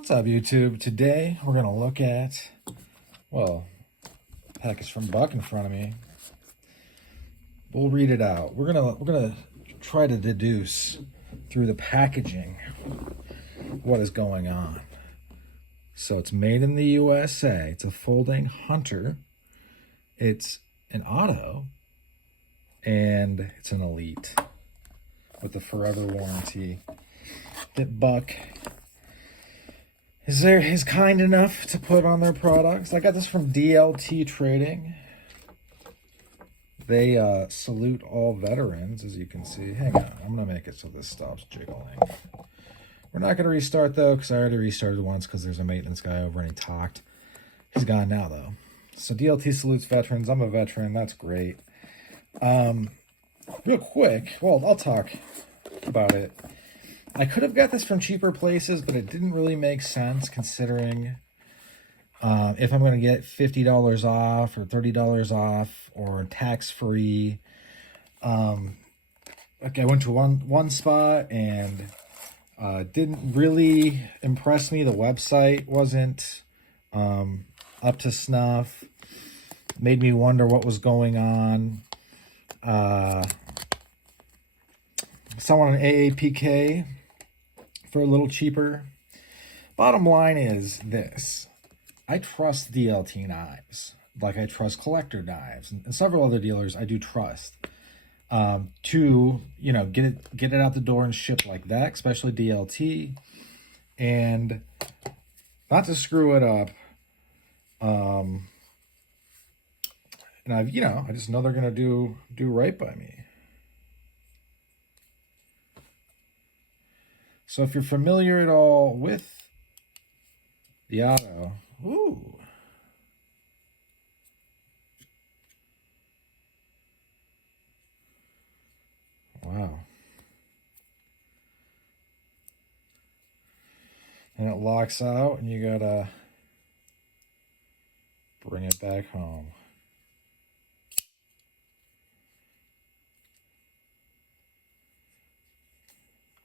What's up, YouTube? Today we're gonna look at, well, package from Buck in front of me. We'll read it out. We're gonna try to deduce through the packaging what is going on. So it's made in the USA. It's a folding hunter. It's an auto, and it's an elite with the forever warranty that Buck is kind enough to put on their products. I got this from DLT Trading. They salute all veterans, as you can see. Hang on, I'm gonna make it so this stops jiggling. We're not gonna restart though, because I already restarted once because there's a maintenance guy over and he talked. He's gone now though. So DLT salutes veterans. I'm a veteran. That's great. Real quick, well, I'll talk about it. I could have got this from cheaper places, but it didn't really make sense considering if I'm going to get $50 off or $30 off or tax-free. Okay, I went to one spot and didn't really impress me. The website wasn't up to snuff. Made me wonder what was going on. Someone on AAPK for a little cheaper. Bottom line is this. I trust DLT knives. Like I trust collector knives. And several other dealers I do trust. To, you know, get it out the door and ship like that, especially DLT. And not to screw it up. And I just know they're gonna do right by me. So if you're familiar at all with the auto, ooh. Wow. And it locks out and you gotta bring it back home.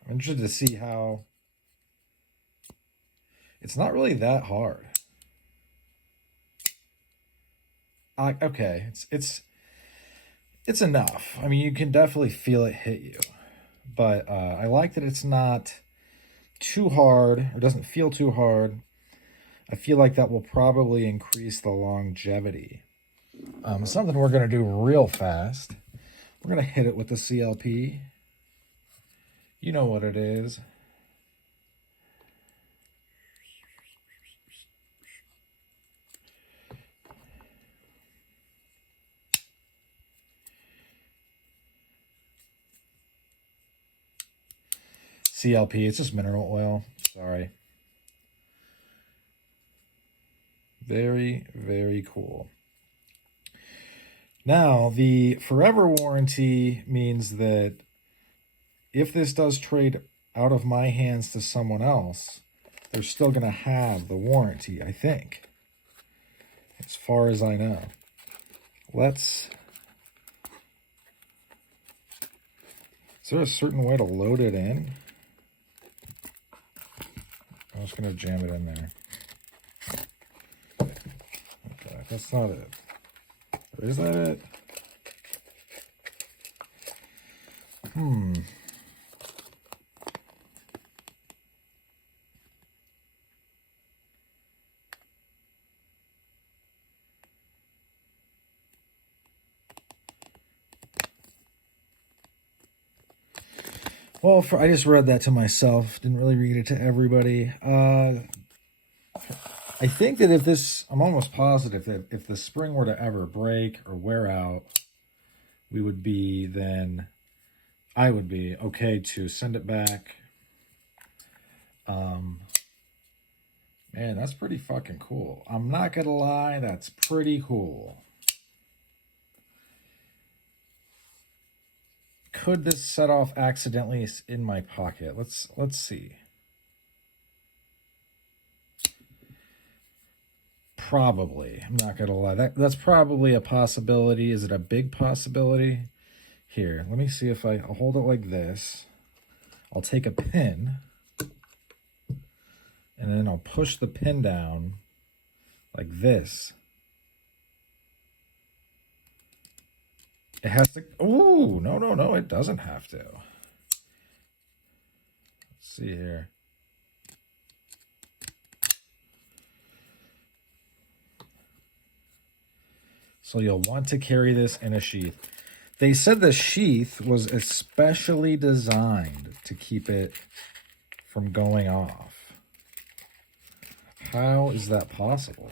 I'm interested to see how it's not really that hard. Okay, it's enough. I mean, you can definitely feel it hit you, but I like that it's not too hard or doesn't feel too hard. I feel like that will probably increase the longevity. Something we're gonna do real fast. We're gonna hit it with the CLP. You know what it is. CLP, it's just mineral oil. Sorry. Very, very cool. Now, the forever warranty means that if this does trade out of my hands to someone else, they're still going to have the warranty, I think. As far as I know. Is there a certain way to load it in? I'm just going to jam it in there. Okay, that's not it. Or is that it? Well, I just read that to myself. Didn't really read it to everybody. I think that I'm almost positive that if the spring were to ever break or wear out, I would be okay to send it back. Man, that's pretty fucking cool. I'm not gonna lie, that's pretty cool. Could this set off accidentally in my pocket? Let's see. Probably. I'm not gonna lie. That's probably a possibility. Is it a big possibility? Here, let me see if I'll hold it like this. I'll take a pin And then I'll push the pin down like this. It has to, ooh, no, it doesn't have to. Let's see here. So you'll want to carry this in a sheath. They said the sheath was especially designed to keep it from going off. How is that possible?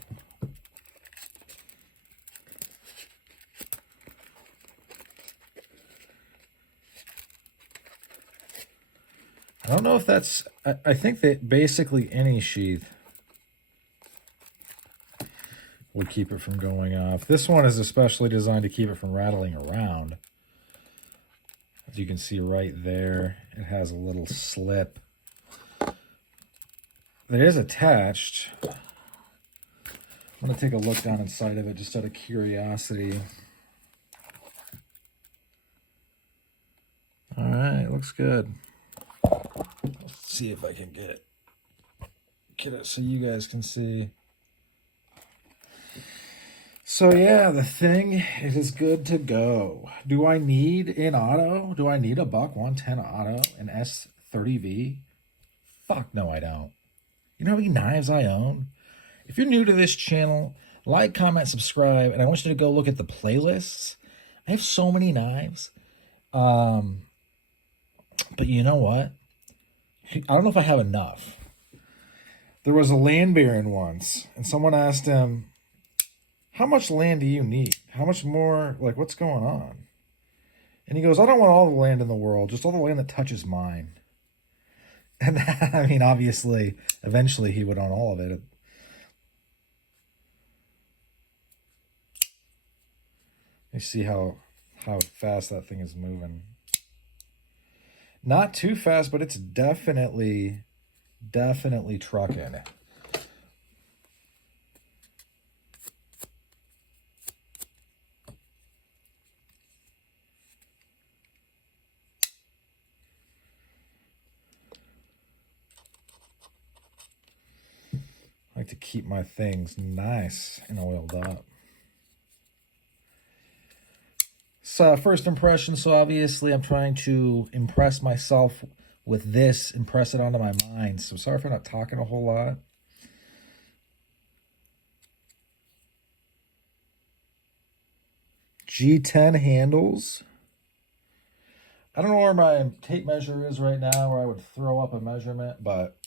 I don't know if that's, I think that basically any sheath would keep it from going off. This one is especially designed to keep it from rattling around. As you can see right there, it has a little slip that is attached. I'm going to take a look down inside of it just out of curiosity. All right, looks good. Let's see if I can get it so you guys can see. So yeah, the thing, it is good to go. Do I need an auto? Do I need a Buck 110 auto, an S30V? Fuck no, I don't. You know how many knives I own? If you're new to this channel, like, comment, subscribe, and I want you to go look at the playlists. I have so many knives. But you know what? I don't know if I have enough. There was a land baron once, and someone asked him, how much land do you need? How much more, like, what's going on? And he goes, I don't want all the land in the world, just all the land that touches mine. And I mean, obviously, eventually he would own all of it. You see how fast that thing is moving. Not too fast, but it's definitely trucking. I like to keep my things nice and oiled up. So first impression, so obviously I'm trying to impress myself with this, impress it onto my mind. So sorry if I'm not talking a whole lot. G10 handles. I don't know where my tape measure is right now, where I would throw up a measurement, but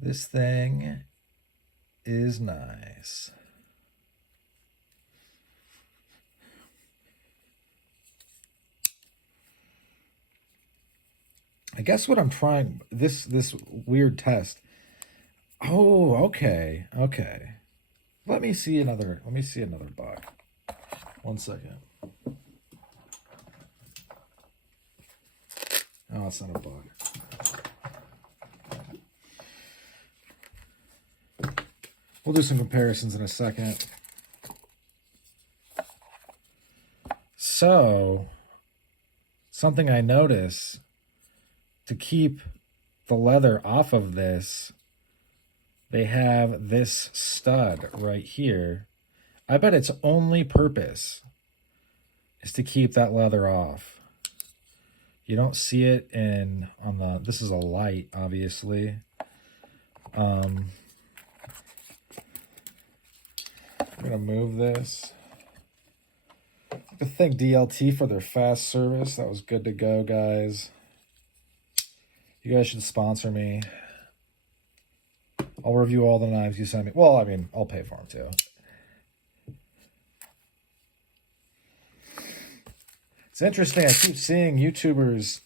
this thing is nice. I guess what I'm trying, this weird test. Oh, okay. Let me see another buck. 1 second. Oh, it's not a bug. We'll do some comparisons in a second. So, something I notice, to keep the leather off of this, they have this stud right here. I bet its only purpose is to keep that leather off. You don't see it on the, this is a light, obviously. I'm gonna move this. I thank DLT for their fast service. That was good to go, guys. You guys should sponsor me. I'll review all the knives you send me. Well, I mean, I'll pay for them too. It's interesting. I keep seeing YouTubers.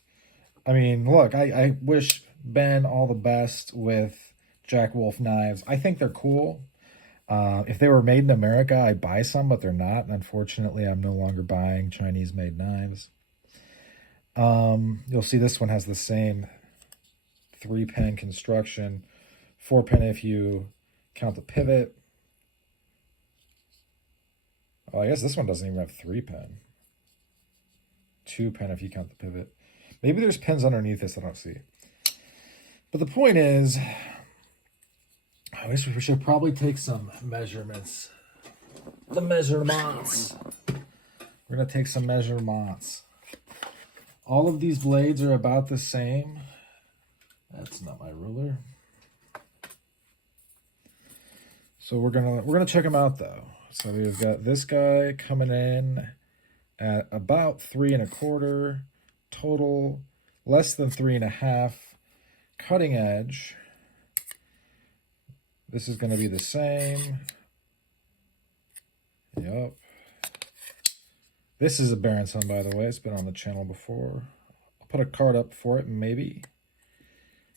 I mean, look, I wish Ben all the best with Jack Wolf knives. I think they're cool. If they were made in America, I'd buy some, but they're not. And unfortunately, I'm no longer buying Chinese-made knives. You'll see this one has the same 3-pin construction. 4-pin if you count the pivot. Oh, I guess this one doesn't even have 3-pin. 2 pin if you count the pivot. Maybe there's pins underneath this I don't see. But the point is, I wish we should probably take some measurements. The measurements. We're going to take some measurements. All of these blades are about the same. That's not my ruler. So we're gonna check them out though. So we've got this guy coming in at about 3 1/4 total, less than 3 1/2 cutting edge. This is going to be the same. Yep. This is a Berenson, by the way. It's been on the channel before. I'll put a card up for it, maybe.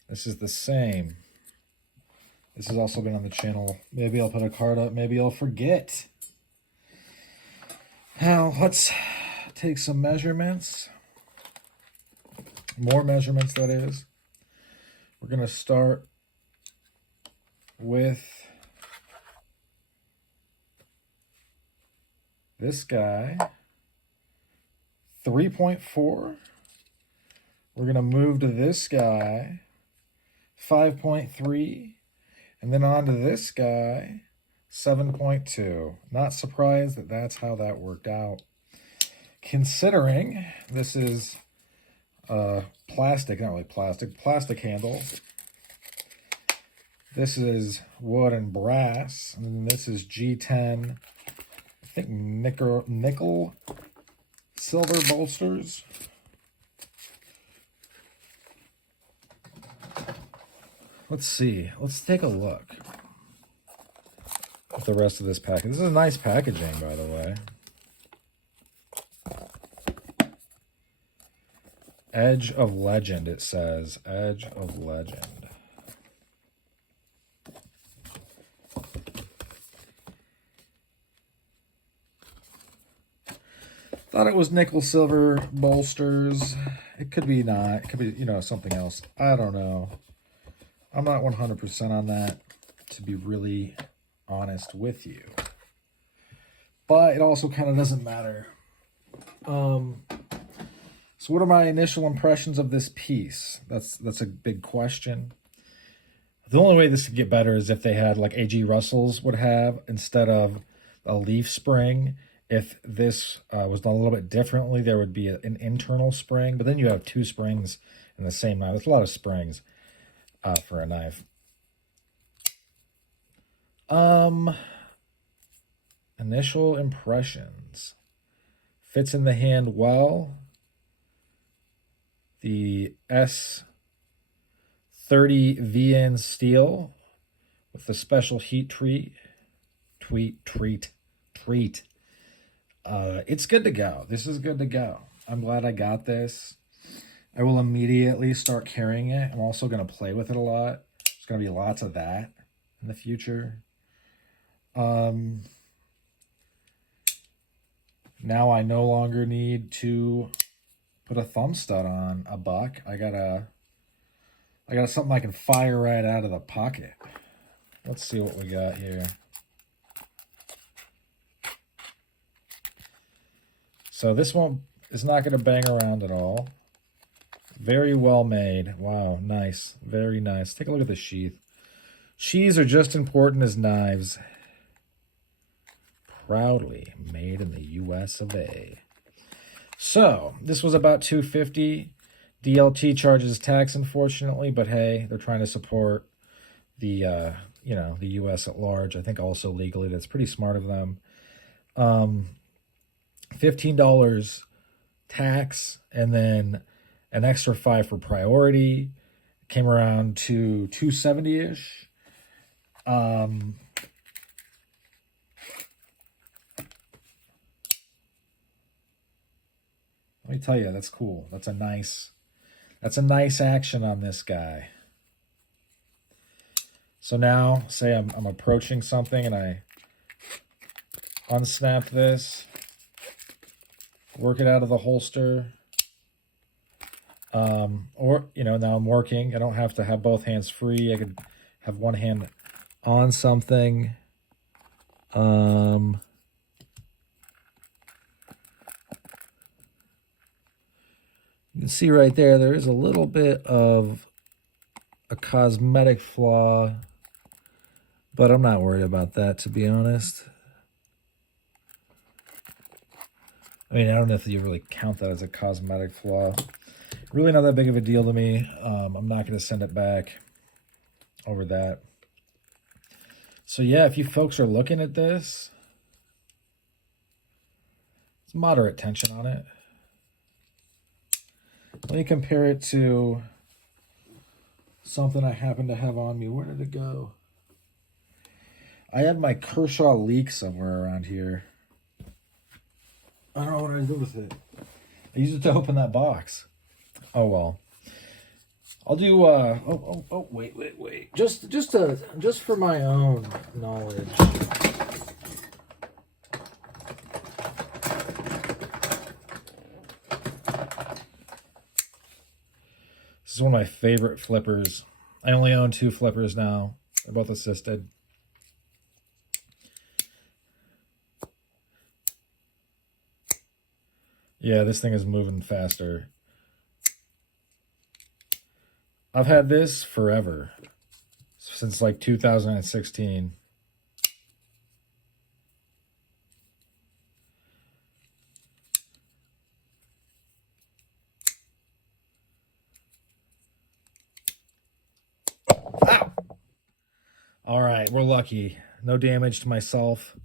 This is the same. This has also been on the channel. Maybe I'll put a card up. Maybe I'll forget. Now, let's take some measurements. More measurements, that is. We're going to start with this guy. 3.4. We're going to move to this guy, 5.3, and then on to this guy, 7.2. Not surprised that that's how that worked out. Considering this is plastic, not really plastic handle. This is wood and brass, and this is G10, I think nickel silver bolsters. Let's see. Let's take a look at the rest of this package. This is a nice packaging, by the way. Edge of Legend, it says. Edge of Legend. Thought it was nickel silver bolsters. It could be not. It could be, you know, something else. I don't know. I'm not 100% on that, to be really honest with you. But it also kind of doesn't matter. So what are my initial impressions of this piece? That's a big question. The only way this could get better is if they had, like A.G. Russell's would have, instead of a leaf spring. If this was done a little bit differently, there would be an internal spring, but then you have 2 springs in the same knife. There's a lot of springs for a knife. Initial impressions. Fits in the hand well. The S30V steel with the special heat treat. It's good to go. This is good to go. I'm glad I got this. I will immediately start carrying it. I'm also going to play with it a lot. There's going to be lots of that in the future. Now I no longer need to put a thumb stud on a buck. I got something I can fire right out of the pocket. Let's see what we got here. So this one is not going to bang around at all. Very well made. Wow, nice. Very nice. Take a look at the sheath. Sheaths are just important as knives. Proudly made in the US of A. So, this was about $250. DLT charges tax, unfortunately, but hey, they're trying to support the, the US at large. I think also legally. That's pretty smart of them. $15 tax, and then an extra $5 for priority. Came around to $270-ish. Let me tell you, that's cool. That's a nice action on this guy. So now, say I'm approaching something and I unsnap this, work it out of the holster, or, now I'm working. I don't have to have both hands free. I could have one hand on something. see right there, there is a little bit of a cosmetic flaw, but I'm not worried about that, to be honest. I mean, I don't know if you really count that as a cosmetic flaw. Really not that big of a deal to me. I'm not going to send it back over that. So yeah, if you folks are looking at this, it's moderate tension on it. Let me compare it to something I happen to have on me. Where did it go? I have my Kershaw leak somewhere around here. I don't know what I do with it. I used it to open that box. Oh well. I'll do wait. Just for my own knowledge. This is one of my favorite flippers. I only own 2 flippers now. They're both assisted. Yeah, this thing is moving faster. I've had this forever. Since like 2016. Ow! All right, we're lucky. No damage to myself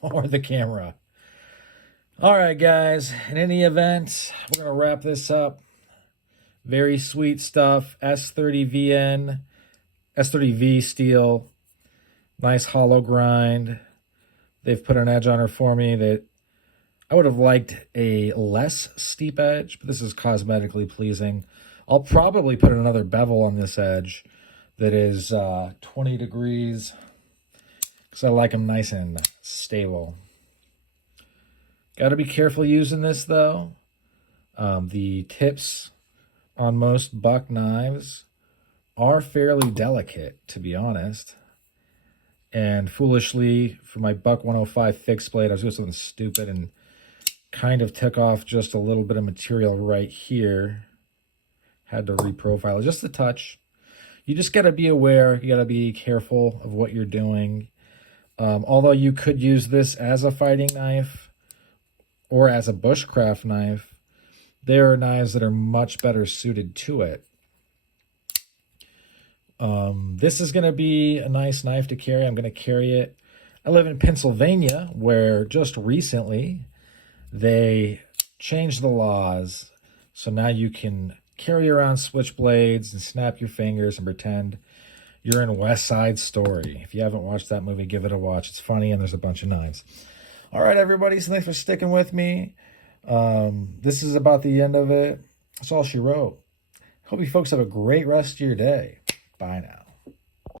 or the camera. All right, guys. In any event, we're going to wrap this up. Very sweet stuff. S30V steel. Nice hollow grind. They've put an edge on her for me that I would have liked a less steep edge, but this is cosmetically pleasing. I'll probably put another bevel on this edge that is 20 degrees because I like them nice and stable. Got to be careful using this, though. The tips on most buck knives are fairly delicate, to be honest. And foolishly, for my buck 105 fixed blade, I was doing something stupid and kind of took off just a little bit of material right here. Had to reprofile it just a touch. You just got to be aware. You got to be careful of what you're doing. Although you could use this as a fighting knife or as a bushcraft knife, there are knives that are much better suited to it. This is going to be a nice knife to carry. I'm going to carry it. I live in Pennsylvania, where just recently they changed the laws. So now you can carry around switchblades and snap your fingers and pretend you're in West Side Story. If you haven't watched that movie, give it a watch. It's funny and there's a bunch of knives. All right, everybody, so thanks for sticking with me. This is about the end of it. That's all she wrote. Hope you folks have a great rest of your day. Bye now.